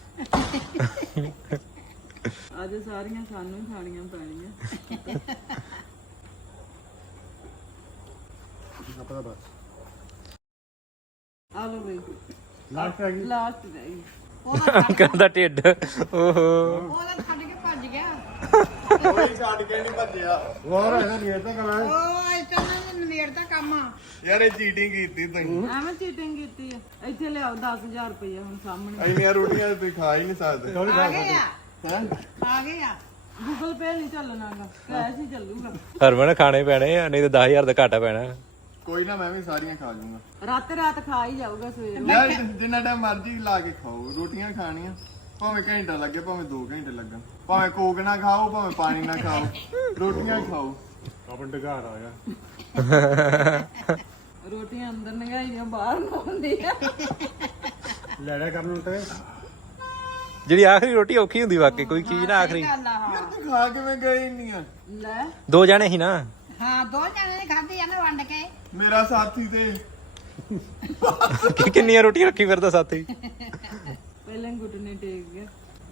C: ਅੱਜ ਸਾਰੀਆਂ ਸਾਨੂੰ ਹੀ ਖਾਣੀਆਂ ਪੈਣੀਆਂ।
E: ਆਪਣਾ ਬਸ
C: ਆ ਲੋ ਬਈ
E: ਲਾਸਟ ਆ ਗਈ
C: ਲਾਸਟ ਰਹੀ।
A: ਉਹਦਾ ਛੱਡ-
D: ਕਹਿੰਦਾ ਢਿੱਡ ਓਹੋ
A: ਉਹਦਾ ਛੱਡ ਕੇ ਭੱਜ ਗਿਆ।
B: ਕੋਈ ਛੱਡ ਕੇ ਨਹੀਂ ਭੱਜਿਆ
E: ਹੋਰ ਇਹਦਾ ਨਹੀਂ ਤਾਂ ਕਰਾਂ
A: ਉਹ ਇਸ ਤਰ੍ਹਾਂ ਨੇ ਨਵੇੜਦਾ ਕੰਮ ਆ।
B: ਯਾਰ ਇਹ ਚੀਟਿੰਗ ਕੀਤੀ ਤੁਸੀਂ
C: ਐਵੇਂ ਚੀਟਿੰਗ ਕੀਤੀ ਆ। ਇੱਥੇ ਲਿਆਓ ਦਸ ਹਜ਼ਾਰ ਰੁਪਏ ਹੁਣ ਸਾਹਮਣੇ।
B: ਇੰਨੀਆਂ ਰੋਟੀਆਂ ਤੁਸੀਂ ਖਾ ਹੀ ਨਹੀਂ ਸਕਦੇ
A: ਆ ਗਏ ਆ
B: ਹੈ
A: ਆ ਗਏ ਆ।
C: ਗੂਗਲ ਪੇ ਨਹੀਂ ਚੱਲਣਾਗਾ ਕੈਸ਼ ਹੀ ਚੱਲੂਗਾ।
D: ਹਰਮਨ ਖਾਣੇ ਪੈਣੇ ਆ ਨਹੀਂ ਤਾਂ ਦਸ ਹਜ਼ਾਰ ਦਾ ਘਾਟਾ ਪੈਣਾ।
B: ਕੋਈ ਨਾ ਮੈਂ ਵੀ ਸਾਰੀਆਂ ਖਾ ਜਾਊਂਗਾ
C: ਰਾਤ ਰਾਤ ਖਾ ਹੀ ਜਾਊਗਾ ਸਵੇਰੇ।
B: ਯਾਰ ਜਿੰਨਾ ਟਾਈਮ ਮਰਜ਼ੀ ਲਾ ਕੇ ਖਾਓ ਰੋਟੀਆਂ ਖਾਣੀਆਂ ਭਾਵੇਂ ਘੰਟਾ ਲੱਗੇ ਭਾਵੇਂ ਦੋ ਘੰਟੇ ਲੱਗਣ ਭਾਵੇਂ ਕੋਕ ਨਾ ਖਾਓ ਭਾਵੇਂ ਪਾਣੀ ਨਾ ਖਾਓ ਰੋਟੀਆਂ ਖਾਓ
E: ਆਪਣ ਢਗਾਰ ਆ ਗਿਆ
C: ਰੋਟੀਆਂ ਅੰਦਰ ਨਗਾਈਆਂ ਬਾਹਰ ਨੂੰ ਆਉਂਦੀਆਂ।
E: ਲੜਿਆ ਕਰਨ ਨੂੰ ਤੇ
D: ਜਿਹੜੀ ਆਖਰੀ ਰੋਟੀ ਔਖੀ ਹੁੰਦੀ ਵਾਕਈ ਕੋਈ ਚੀਜ਼ ਨਾ ਆਖਰੀ।
A: ਗੱਲ ਆ ਹਾਂ।
B: ਯਾਰ ਤੂੰ ਖਾ ਕਿਵੇਂ ਗਈ ਨਹੀਂ ਆ
C: ਲੈ
D: ਦੋ ਜਾਣੇ ਸੀ ਨਾ।
A: ਹਾਂ ਦੋ ਜਣੇ ਨੇ ਖਾਧੀ ਆ ਨਾ ਵੰਡ ਕੇ।
B: ਮੇਰਾ ਸਾਥੀ ਤੇ
D: ਕਿ ਕਿੰਨੀਆਂ ਰੋਟੀਆਂ ਰੱਖੀ ਫਿਰਦਾ ਸਾਥੀ।
C: ਪਹਿਲਾਂ ਘੁੱਟਨੇ ਟੇਕ ਗਿਆ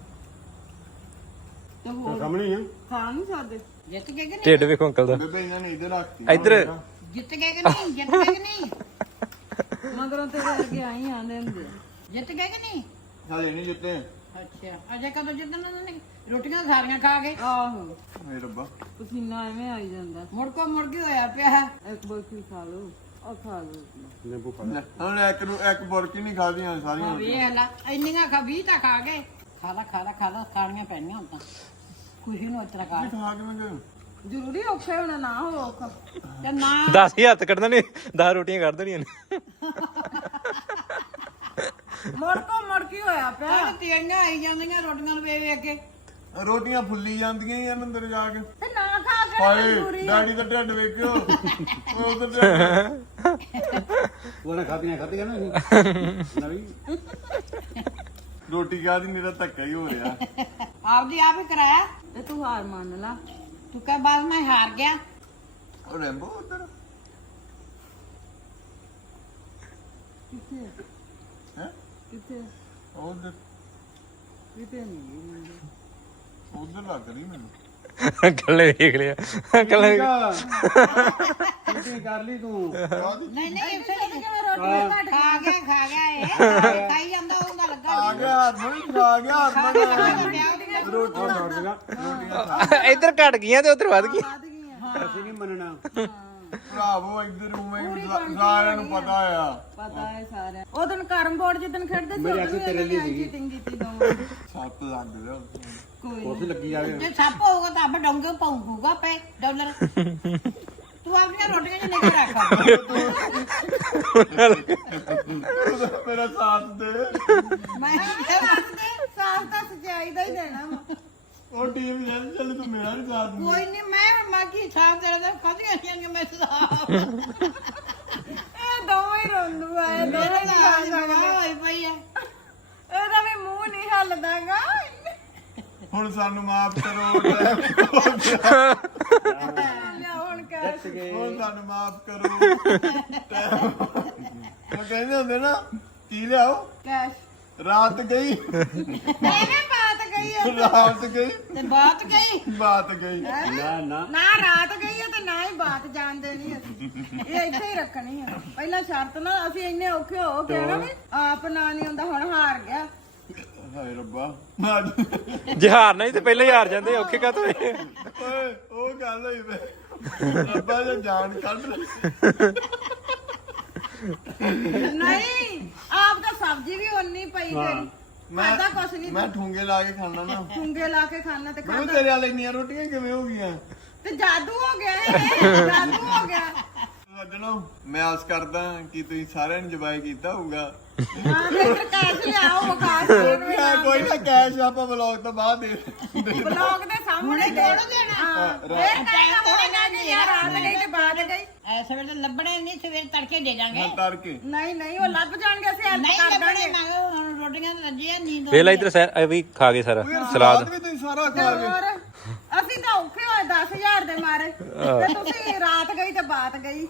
C: ਤੇ ਹੋਰ
E: ਸਾਹਮਣੇ ਹੀ ਆ
C: ਖਾ ਨਹੀਂ ਸਕਦੇ।
A: ਜਿੱਤ ਗਏ ਕਿ ਨਹੀਂ?
D: ਢਿੱਡ ਵੇਖੋ ਅੰਕਲ ਦਾ।
B: ਬੇਬੇ ਇਹਨਾਂ ਨੇ ਇੱਧਰ ਰੱਖਤੀ
D: ਇੱਧਰ
A: ਜਿੱਤ ਗਏ ਕਿ ਨਹੀਂ? ਜਿੱਤ ਗਏ ਕਿ ਨਹੀਂ?
C: ਮਗਰੋਂ ਤੇਰੇ ਅੱਗੇ ਆਈ ਆਂਦੇ ਹੁੰਦੇ।
A: ਜਿੱਤ ਗਏ ਕਿ ਨਹੀਂ?
B: ਹਲੇ ਨਹੀਂ ਜਿੱਤੇ
A: ਅੱਛਾ ਅਜੇ ਕਦੋਂ ਜਿੱਤਣ ਉਹਨਾਂ ਨੇ? ਰੋਟੀਆਂ ਸਾਰੀਆਂ ਖਾ ਗਏ।
C: ਆਹੋ
B: ਮੇਰੇ ਰੱਬਾ
C: ਪਸੀਨਾ ਐਵੇਂ ਆਈ ਜਾਂਦਾ।
A: ਮੁੜਕੋ ਮੁੜਕੀ ਹੋਇਆ ਪਿਆ।
C: ਇੱਕ ਬਰਫੀ ਖਾ ਲਓ ਉਹ ਖਾ ਲਓ।
E: ਨਿੰਬੂ ਪਾ
B: ਲੈ, ਹੁਣ ਇੱਕ ਨੂੰ ਇੱਕ ਬੁਰਕੀ ਨਹੀਂ ਖਾਦੀਆਂ ਸਾਰੀਆਂ
A: ਵੇਖ ਲੈ ਇੰਨੀਆਂ ਖਾ ਵੀਹ ਤਾਂ ਖਾ ਗਏ। ਖਾ ਲਾ ਖਾ ਲਾ ਖਾ ਲਾ ਖਾਣੀਆਂ ਪੈਣੀਆਂ ਹੁਣ ਤਾਂ ਖੁਸ਼ੀ ਨੂੰ ਉਤਰਾ ਖਾ
B: ਖਾ ਕਿਵੇਂ ਗਏ
C: ਜ਼ਰੂਰੀ ਔਖਾ ਹੋਣਾ ਨਾ ਹੋ ਔਖਾ।
A: ਤੇ ਨਾ
D: ਦਸ ਹੀ ਹੱਥ ਕੱਢਣਾ ਨੇ ਦਸ ਰੋਟੀਆਂ ਕਰ ਦੇਣੀਆਂ ਨੇ।
C: ਮੁੜਕੋ ਮੁੜਕੀ ਹੋਇਆ ਪਿਆ।
A: ਤਾਂ ਤੇਰੀਆਂ ਆਈ ਜਾਂਦੀਆਂ ਰੋਟੀਆਂ ਨੂੰ ਵੇਖ ਵੇਖ ਕੇ।
B: ਰੋਟੀਆਂ ਫੁੱਲੀ ਜਾਂਦੀਆਂ ਹੀ ਆ ਅੰਦਰ ਜਾ ਕੇ
C: ਤੇ ਨਾ ਖਾ ਕੇ
B: ਹਾਏ ਡੈਡੀ ਦਾ ਢਿੱਡ ਵੇਖਿਓ ਉਹ ਉਧਰ ਢਿੱਡ
E: ਉਹਨੇ ਖਾਦੀਆਂ ਖਾਦੀਆਂ ਨਾ ਅਸੀਂ ਨਵੀਂ
B: ਰੋਟੀ ਕਾਦੀ ਮੇਰਾ ਧੱਕਾ ਹੀ ਹੋ ਰਿਹਾ
A: ਆਪਦੀ ਆਪ ਹੀ ਕਰਾਇਆ।
C: ਤੇ ਤੂੰ ਹਾਰ ਮੰਨ ਲਾ।
A: ਤੂੰ ਕਹਿ ਬਾਅਦ ਮੈਂ ਹਾਰ ਗਿਆ।
B: ਉਹ ਰੈਂਬੋ ਉਧਰ
C: ਕਿੱਥੇ
B: ਹੈ
C: ਕਿੱਥੇ
B: ਉਧਰ
C: ਕਿਤੇ ਨਹੀਂ।
B: ਉਧਰ ਲੱਗ ਰਹੀ ਮੈਨੂੰ
D: ਅੰਕਲ ਨੇ ਵੇਖ ਲਿਆ। ਅੰਕਲ ਨੇ
E: ਕੀ ਕਰ ਲਈ ਤੂੰ
A: ਨਹੀਂ ਨਹੀਂ ਇਸੇ ਲਈ ਰੋਟੀ ਖਾ ਗਿਆ ਖਾ ਗਿਆ ਇਹ ਖਾਈ ਜਾਂਦਾ ਉਹਦਾ ਲੱਗਾ
B: ਆ ਗਿਆ ਹਰਮਨ ਆ ਗਿਆ ਹਰਮਨ
A: ਵਿਆਹ ਦੀ
B: ਰੋਟੀ
E: ਰੋਟੀਆਂ
D: ਇੱਧਰ ਘਟ ਗਈਆਂ ਤੇ ਉੱਧਰ ਵੱਧ ਗਈਆਂ।
E: ਅਸੀਂ ਨਹੀਂ ਮੰਨਣਾ
B: ਭਰਾਵੋ ਇੱਧਰ ਉਵੇਂ ਸਾਰਿਆਂ ਨੂੰ ਪਤਾ ਆ
C: ਪਤਾ ਹੈ ਸਾਰਿਆਂ। ਉਹ ਦਿਨ ਕਰਮ ਬੋਰਡ ਜਿੱਦਣ ਖੇਡਦੇ ਸੀ
E: ਮੇਰੀ
C: ਉਦੋਂ
E: ਅੱਖ
C: ਵੀ
E: ਤੇਰੇ ਲਈ ਸੀਗੀ।
C: ਚੀਟਿੰਗ ਕੀਤੀ ਦੋਵਾਂ ਨੇ।
B: ਸੱਪ ਲੱਗ ਰਿਹਾ
C: ਕੋਈ
E: ਉਸ ਲੱਗੀ ਜਾਵੇ
A: ਜੇ ਸੱਪ ਹੋਊਗਾ ਤਾਂ ਆਪ ਡੋਂਗੇ ਪਾਉਂਗਾ ਪਏ ਡਾਲਰ। ਤੂੰ ਆਪਣੀਆਂ ਰੋਟੀਆਂ ਚ ਨਿਕਲ ਰੱਖ।
B: ਮੇਰਾ ਸਾਥ ਦੇ
A: ਮੈਂ
C: ਸਾਲ ਤਾਂ ਸਚਾਈ ਦਾ ਹੀ ਦੇਣਾ ਵਾ।
B: ਉਹ ਟੀਮ ਜਨ ਚੱਲ ਤੂੰ ਮੇਰਾ ਵੀ ਸਾਥ ਦੇ
A: ਕੋਈ ਨਹੀਂ ਮੈਂ ਮਾਗੀ ਸਾਹ ਤੇਰੇ ਦੇ ਖਾਦੀਆਂ ਜਾਂਦੀਆਂ ਮੈਂ ਸਾਹ
C: ਇਹ ਦੋਵੇਂ ਹੀ ਰੋਂਦੂ ਆਏ ਦੋਵੇਂ ਹੀ ਖਾ ਸਕਦੇ।
A: ਹੋਈ ਪਈ ਆ।
C: ਇਹਦਾ ਵੀ ਮੂੰਹ ਨਹੀਂ ਹਿੱਲਦਾਗਾ।
B: ਹੁਣ ਸਾਨੂੰ ਮਾਫ ਕਰੋ ਲੈ,
C: ਲਿਆ ਹੁਣ ਕੈਸ਼।
B: ਹੁਣ ਸਾਨੂੰ ਮਾਫ ਕਰੋ ਉਹ ਕਹਿੰਦੇ ਹੁੰਦੇ ਨਾ ਕੀ ਲਿਆਓ
C: ਕੈਸ਼
B: ਰਾਤ ਗਈ
C: ਇਹਨੇ ਬਾਤ ਗਈ ਹੈ।
B: ਰਾਤ ਗਈ
A: ਤੇ ਬਾਤ ਗਈ
B: ਬਾਤ ਗਈ
E: ਨਾ ਨਾ
C: ਨਾ ਰਾਤ ਗਈ ਹੈ ਤੇ ਨਾ ਹੀ ਬਾਤ ਜਾਣ ਦੇਣੀ ਅਸੀਂ। ਇਹ ਇੱਥੇ ਹੀ ਰੱਖਣੀ ਆ ਪਹਿਲਾਂ ਸ਼ਰਤ ਨਾ ਅਸੀਂ ਇੰਨੇ ਔਖੇ ਹੋ ਗਏ ਨਾ ਵੀ ਆਪ ਨਾ ਨਹੀਂ ਹੁੰਦਾ ਹੁਣ ਹਾਰ ਗਿਆ
B: ਹਾਏ ਰੱਬਾ
D: ਜੇ ਹਾਰਨਾ ਹੀ ਤੇ ਪਹਿਲਾਂ ਹੀ ਹਾਰ ਜਾਂਦੇ ਔਖੇ ਕਾ ਤੋਏ
B: ਓਏ ਉਹ ਗੱਲ ਹੋਈ ਵੇ ਰੱਬਾ ਜੇ ਜਾਨ ਕੱਢ ਲੈ
C: ਨਹੀਂ ਆਪ ਤਾਂ ਸਬਜ਼ੀ ਵੀ ਓਨੀ ਪਈ ਤੇਰੀ ਖਾਦਾ ਕੁਛ ਨਹੀਂ
B: ਮੈਂ ਠੂੰਗੇ ਲਾ ਕੇ ਖਾਣਾ ਨਾ
C: ਚੁੰਗੇ ਲਾ ਕੇ ਖਾਣਾ ਤੇ
B: ਮੈਨੂੰ
C: ਖਾਦਾ
B: ਤੇਰੇ ਵਾਲੇ ਇੰਨੀਆਂ ਰੋਟੀਆਂ ਕਿਵੇਂ ਹੋ ਗਈਆਂ
C: ਤੇ ਜਾਦੂ ਹੋ ਗਿਆ ਇਹ ਜਾਦੂ ਹੋ ਗਿਆ
B: ਸੱਜਣੋ ਮੈਂ ਆਸ ਕਰਦਾ ਕਿ ਤੁਸੀਂ ਸਾਰਿਆਂ ਨੇ ਇੰਜੋਏ ਕੀਤਾ ਹੋਊਗਾ
C: ਹਾਂ ਤੇ ਫਿਰ ਕੈਸ਼ ਲਿਆਓ ਮਖਾ ਸਾਰਿਆਂ ਨੂੰ
B: ਮੈਂ ਕੋਈ ਨਾ ਕੈਸ਼ ਆਪਾਂ ਵਲੌਗ ਤੋਂ ਬਾਅਦ ਦੇ ਦੇ-
C: ਬਲੌਗ ਦੇ ਸਾਹਮਣੇ ਥੋੜਾ ਦੇਣਾ ਹਾਂ ਇਹ ਕਹਿੰਦਾ ਹੁਣ ਨਾ ਕਿ ਯਾਰ ਰਾਤ ਗਈ ਤੇ ਬਾਅਦ ਗਈ
A: ਐਸ ਵੇਲੇ ਲੱਭਣੇ ਨਹੀਂ ਸਵੇਰ ਤੜਕੇ ਦੇ ਦਾਂਗੇ
B: ਮੈਂ ਤਰ ਕੇ
C: ਨਹੀਂ ਨਹੀਂ ਉਹ ਲੱਭ ਜਾਣਗੇ ਅਸੀਂ ਹੈਲਪ
A: ਨਹੀਂ
C: ਕਰ
A: ਲੱਭਣੇ
C: ਦਾਂਗੇ
A: ਮੈਂ ਕਿਹਾ ਹੁਣ ਰੋਟੀਆਂ ਤੇ ਰੱਜੀਆਂ ਨੀਂਦ
D: ਵੇਲਾ ਇਧਰ ਸੈਰ ਇਹ ਵੀ ਖਾ ਗਏ ਸਾਰਾ
B: ਯਾਰ
D: ਸਲਾਦ
B: ਵੀ ਤੁਸੀਂ ਸਾਰਾ ਖਾ ਗਏ
C: ਹੋਰ ਅਸੀਂ ਤਾਂ ਔਖੇ ਹੋਏ ਦਸ ਹਜ਼ਾਰ ਦੇ ਮਾਰੇ ਤੇ ਤੁਸੀਂ ਰਾਤ ਗਈ ਤੇ ਬਾਤ ਗਈ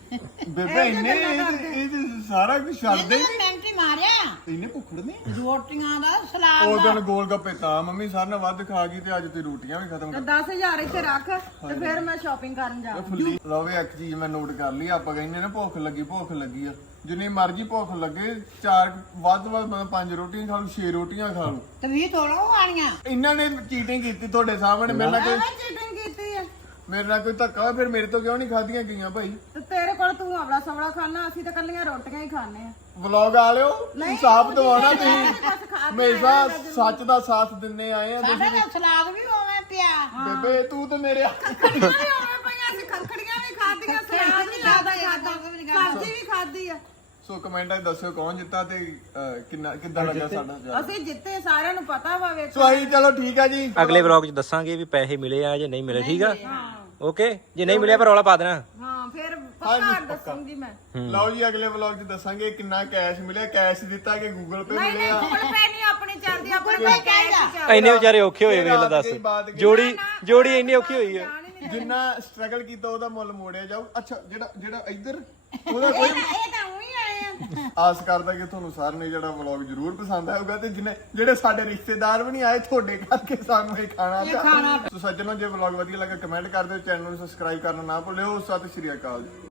B: ਬੇਬੇ ਇੰਨੇ ਇਹ ਇਹ ਸਾਰਾ ਕੁਝ ਛੱਡਦੇ
A: ਇਹਨੇ ਮਿੰਟ ਮਾਰਿਆ
B: ਇੰਨੇ ਭੁੱਖੜ ਨਹੀਂ
A: ਰੋਟੀਆਂ ਦਾ ਸਲਾਦ
B: ਉਹ
A: ਦਾ
B: ਦਿਨ ਗੋਲ ਗੱਪੇ ਤਾਂ ਮੰਮੀ ਸਾਰਿਆਂ ਨਾਲ ਵੱਧ ਖਾ ਗਈ ਤੇ ਅੱਜ ਤੇ ਰੋਟੀਆਂ ਵੀ ਖਤਮ
C: ਤੇ ਦਸ ਹਜ਼ਾਰ ਇੱਥੇ ਰੱਖ ਤੇ ਫਿਰ ਮੈਂ ਸ਼ਾਪਿੰਗ ਕਰਨ ਜਾ
B: ਫੁੱਲੀ ਲਵੇ ਇੱਕ ਚੀਜ਼ ਮੈਂ ਨੋਟ ਕਰ ਲਈ ਆਪਾਂ ਕਹਿੰਦੇ ਨੇ ਭੁੱਖ ਲੱਗੀ ਭੁੱਖ ਲੱਗੀ ਆ ਜਿੰਨੀ ਮਰਜ਼ੀ ਭੁੱਖ ਲੱਗੇ ਚਾਰ ਵੱਧ ਤੋਂ ਵੱਧ ਮਤਲਬ ਪੰਜ ਰੋਟੀਆਂ ਖਾ ਲੂ ਛੇ ਰੋਟੀਆਂ ਖਾ ਲੂ
A: ਤੇ ਵੀ ਤੋੜੋ ਆਣੀਆਂ
B: ਇਹਨਾਂ ਨੇ ਚੀਟਿੰਗ ਕੀਤੀ ਤੁਹਾਡੇ ਸਾਹਮਣੇ ਮੇਰੇ ਨਾਲ ਕੋਈ
C: ਮੈਂ ਚੀਟਿੰਗ ਕੀਤੀ ਆ
B: ਮੇਰੇ ਨਾਲ ਕੋਈ ਧੱਕਾ ਹੋਇਆ, ਫਿਰ ਮੇਰੇ ਤੋਂ ਕਿਉਂ ਨਹੀਂ ਖਾਧੀਆਂ ਗਈਆਂ ਭਾਈ
C: ਤੇ ਤੇਰੇ ਕੋਲ ਤੂੰ ਆਵਲਾ ਸਵਲਾ ਖਾਣਾ ਅਸੀਂ ਤਾਂ ਕੱਲੀਆਂ ਰੋਟੀਆਂ ਹੀ ਖਾਣੇ ਆ
B: ਵਲੌਗ ਆ ਲਿਓ ਇਨਸਾਫ ਦਵਾਉਣਾ ਤੁਸੀਂ
C: ਬਸ ਖਾ
B: ਹਮੇਸ਼ਾ ਸੱਚ ਦਾ ਸਾਥ ਦਿੰਦੇ ਆਏ ਆ
A: ਸਾਡੇ ਦਾ ਸਲਾਦ ਵੀ ਹੋਵੇਂ ਪਿਆ
B: ਬੇਬੇ ਤੂੰ ਤੇ ਮੇਰੇ
C: ਖੜੀਆਂ ਵੀ ਹੋਵੇ ਪਈਆਂ ਅਸੀਂ ਖੜਖੜੀਆਂ ਵੀ ਖਾਧੀਆਂ ਸਲਾਦ ਵੀ ਖਾਦਾ ਖਾਦਾ ਸਬਜ਼ੀ ਵੀ ਖਾਧੀ ਆ
B: ਸੋ ਕਮੈਂਟਾਂ 'ਚ ਦੱਸਿਓ ਕੌਣ ਜਿੱਤਾ ਤੇ ਅਹ, ਕਿੰਨਾ ਕਿੱਦਾਂ ਲੱਗਾ ਸਾਡਾ ਜਵਾਬ।
C: ਅਸੀਂ ਜਿੱਤੇ ਸਾਰਿਆਂ ਨੂੰ ਪਤਾ ਵਾ ਵੇਖੋ
B: ਸੋ ਅਸੀਂ ਚਲੋ ਠੀਕ ਆ ਜੀ
D: ਅਗਲੇ ਵਲੌਗ 'ਚ ਦੱਸਾਂਗੇ ਵੀ ਪੈਸੇ ਮਿਲੇ ਆ ਜਾਂ ਨਹੀਂ ਮਿਲੇ ਠੀਕ ਆ ਓਕੇ ਜੇ ਨਹੀਂ ਮਿਲਿਆ ਪਰ ਰੌਲਾ ਪਾ ਦੇਣਾ
C: ਹਾਂ ਫਿਰ ਪੱਕਾ ਦੱਸੂਗੀ ਮੈਂ
B: ਲਓ ਜੀ ਅਗਲੇ ਵਲੌਗ 'ਚ ਦੱਸਾਂਗੇ ਕਿੰਨਾ ਕੈਸ਼ ਮਿਲਿਆ ਕੈਸ਼ ਦਿੱਤਾ ਕਿ ਗੂਗਲ ਪੇ
C: ਨਹੀਂ ਨਹੀਂ
B: ਮਿਲਿਆ
C: ਗੂਗਲ ਪੇ ਨਹੀਂ ਆਪਣੀ ਚੱਲਦੀ ਆਪਣੀ ਪੇ ਕੈਸ਼
D: ਇੰਨੇ ਵਿਚਾਰੇ ਔਖੇ ਹੋਏ ਵੇਖ ਲੈ ਦੱਸ
B: ਰਾਤ ਗਈ, ਬਾਤ ਗਈ।
D: ਜੋੜੀ ਜੋੜੀ ਇੰਨੀ ਔਖੀ ਹੋਈ ਆ
B: ਜਿੰਨਾ ਸਟਰਗਲ ਕੀਤਾ ਉਹਦਾ ਮੁੱਲ ਮੋੜਿਆ ਜਾਊ ਅੱਛਾ ਜਿਹੜਾ ਜਿਹੜਾ ਇੱਧਰ ਉਹਦਾ ਕੋਈ
C: ਇਹ ਤਾਂ ਉਹੀ ਆਏ ਆ
B: ਆਸ ਕਰਦਾ ਕਿ ਤੁਹਾਨੂੰ ਸਾਰਿਆਂ ਨੂੰ ਜਿਹੜਾ ਵਲੌਗ ਜ਼ਰੂਰ ਪਸੰਦ ਆਊਗਾ ਤੇ ਜਿਹਨੇ ਜਿਹੜੇ ਸਾਡੇ ਰਿਸ਼ਤੇਦਾਰ ਵੀ ਨਹੀਂ ਆਏ ਤੁਹਾਡੇ ਕਰਕੇ ਸਾਨੂੰ ਇਹ ਖਾਣਾ ਪਿਆ ਸੋ ਸੱਜਣੋ ਜੇ ਵਲੌਗ ਵਧੀਆ ਲੱਗਾ ਕਮੈਂਟ ਕਰ ਦਿਓ ਚੈਨਲ ਨੂੰ ਸਬਸਕ੍ਰਾਈਬ ਕਰਨਾ ਨਾ ਭੁੱਲਿਓ ਸਤਿ ਸ਼੍ਰੀ ਅਕਾਲ ਜੀ